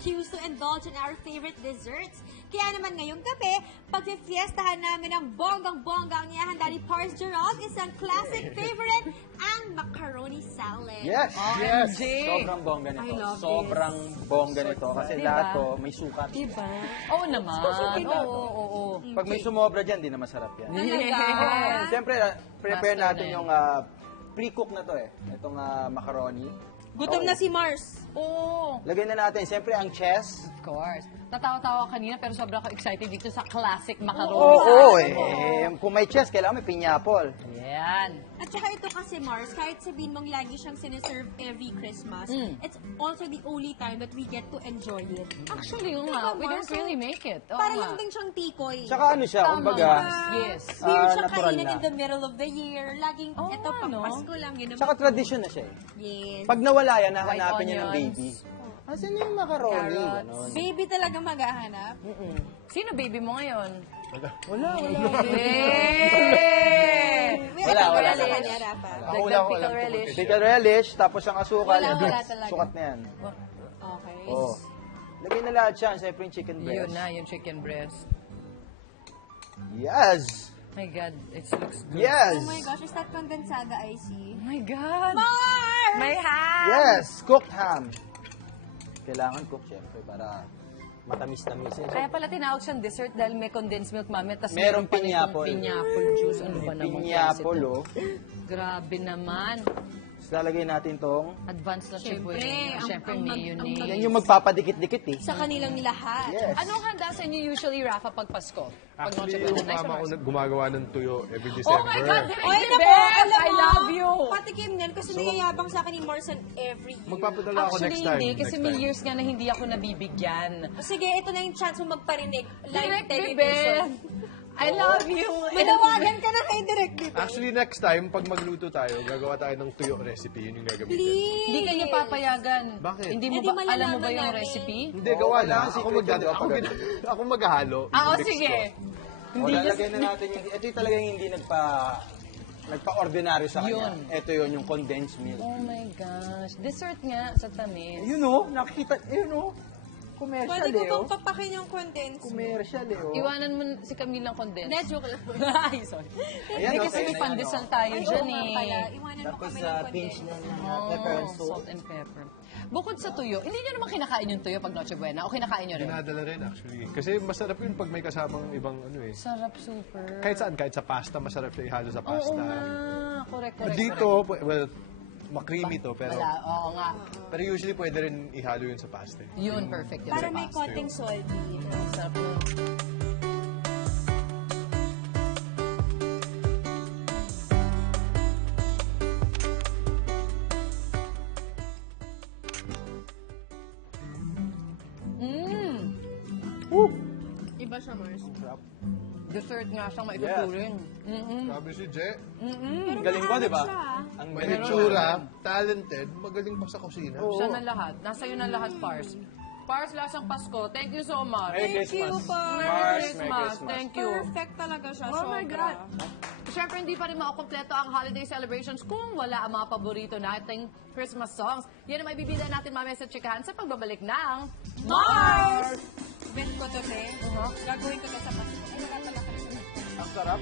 excuse to indulge in our favorite desserts. Kaya naman ngayong gabi, pagfifiestahan namin ang bonggang-bongga ang ihahanda ni Pars Gerald, isang classic favorite, ang macaroni salad. Yes! Yes! Sobrang bongga I nito. love Sobrang bongga nito. Kasi Diba? lahat to may sukat. Diba? Oo naman. Oo. Pag may sumobra dyan, di na masarap yan. Yes. Siyempre, prepare Master natin na yung pre-cook na to eh. Itong macaroni. Gutom na si Mars. Oo. Lagay na natin, siyempre, ang chess. Of course. Tatawa-tawa kanina pero sobrang ako excited dito sa classic macaroni. Oo, salad. kung may chess, kailangan may pineapple. Yan. At saka ito kasi, Mars, kahit sabihin mong lagi siyang siniserve every Christmas, it's also the only time that we get to enjoy it. Actually, yun Diba, nga, we don't Mars? really make it. Oo Para nga. lang din siyang tikoy. Tsaka ano siya, Tama. kumbaga, Yes. Weird siya natural kainin na. in the middle of the year. Laging, Oo, ito pang ano? Pasko lang. Yun naman. tsaka tradition na siya eh. Yes. Pag nawala yan, White hahanapin niya ng onions. baby. Asan yung macaroni? Carrots. Ganon. Baby talaga maghahanap. Sino baby mo ngayon? Wala. Wala wala. sa kanya, Rafa. Dagdag pickle relish. Pickle relish, tapos ang asukal. Wala talaga. Sukat na yan. Okay. Oo. Lagay na lahat siya. Siyempre yung chicken breast. Yun na, yung chicken breast. Yes! My God, it looks good. Yes! Oh my gosh, is that condensada I see? Oh my God. Mars! May ham! Yes! Cooked ham. Kailangan cook, syempre, para matamis-tamis. Kaya pala tinawag siyang dessert dahil may condensed milk, mami. Tas Merong pa nitong pineapple. pineapple juice. Ano ba naman? Pineapple, klase to? oh. Grabe naman. Tapos lalagay natin tong... Advanced na Siyempre, chibuelo. ang- Siyempre, ang- mayonnaise. Yan yung magpapadikit-dikit eh. Sa kanilang lahat. Yes. Anong handa sa inyo usually, Rafa, pag Pasko? Pag Noche Actually, Buena? yung Nice mama ko Mars. gumagawa ng tuyo every Oh December. my God! Oy, the naku, best! alam I mo, love you! patikim niyan kasi niyayabang sa akin ni Marsan every year. Magpapadala ako Actually, next time. hindi. Kasi next may time. years nga na hindi ako nabibigyan. Sige, ito na yung chance mo magparinig. Live Direct television. Bebe! I love you! Manawagan ka na kay Direct Bebe. Actually, next time, pag magluto tayo, gagawa tayo ng tuyo recipe. Yun yung gagamitin. Please. Hindi ka niya papayagan. Bakit? Hindi mo Hindi ba, malalaman alam mo ba yung namin. recipe? Hindi, gawa na. kailangan Ako, secret yun, di ba? ako maghahalo. Oo, Mix sige. ko. Hindi O, niya... lalagay na natin yung... Ito yung talagang hindi nagpa-ordinary sa kanya. Yun. Ito yun, yung condensed milk. Oh my gosh. Dessert nga sa tamis. Yun o, nakikita, yun o. Commercial Pwede ko eh, bang oh. papakin yung condensed? Commercial eh, oh. Iwanan mo si Camilang condensed. Hindi, joke lang. Ay, sorry. Ayan, Hindi oh, kasi sa'yo may na yan, pandesal oh. tayo Ay, dyan oo nga pala. eh. Iwanan mo Tapos kami ng pinch condensed. na pepper and salt. Salt and pepper. Bukod sa tuyo, hindi nyo naman kinakain yung tuyo pag Noche Buena? O kinakain nyo rin? Dinadala rin actually. Kasi masarap yun pag may kasamang ibang ano eh. Sarap super. Kahit saan, kahit sa pasta, masarap siya ihalo sa Oo pasta. nga. Correct. Dito, well, makrimi to, pero Wala, oo nga. pero usually pwede rin ihalo yun sa pasta. eh. Yun, perfect yun Para sa may pasta. konting salty. Sarap nun. Iba siya, Mars. Dessert nga siyang maituturing. Sabi si Je, Ang galing ko, di ba? Ang may galing. itsura, talented, magaling pa sa kusina. Siya na lahat. Nasa iyo na lahat, Pars. Pars, lasang Pasko. Thank you so much. Merry Thank you, Christmas. Pars. Merry Merry Christmas. Christmas. Thank you. Perfect talaga siya. Oh my sobra. God. Siyempre, hindi pa rin makukompleto ang holiday celebrations kung wala ang mga paborito nating Christmas songs. Yan ang maibibida natin mamaya sa chikahan sa pagbabalik ng Mars! Bet ko to, te. Uh-huh. Gagawin ko to sa Pasko. Ay, nakatala ka. Ang sarap.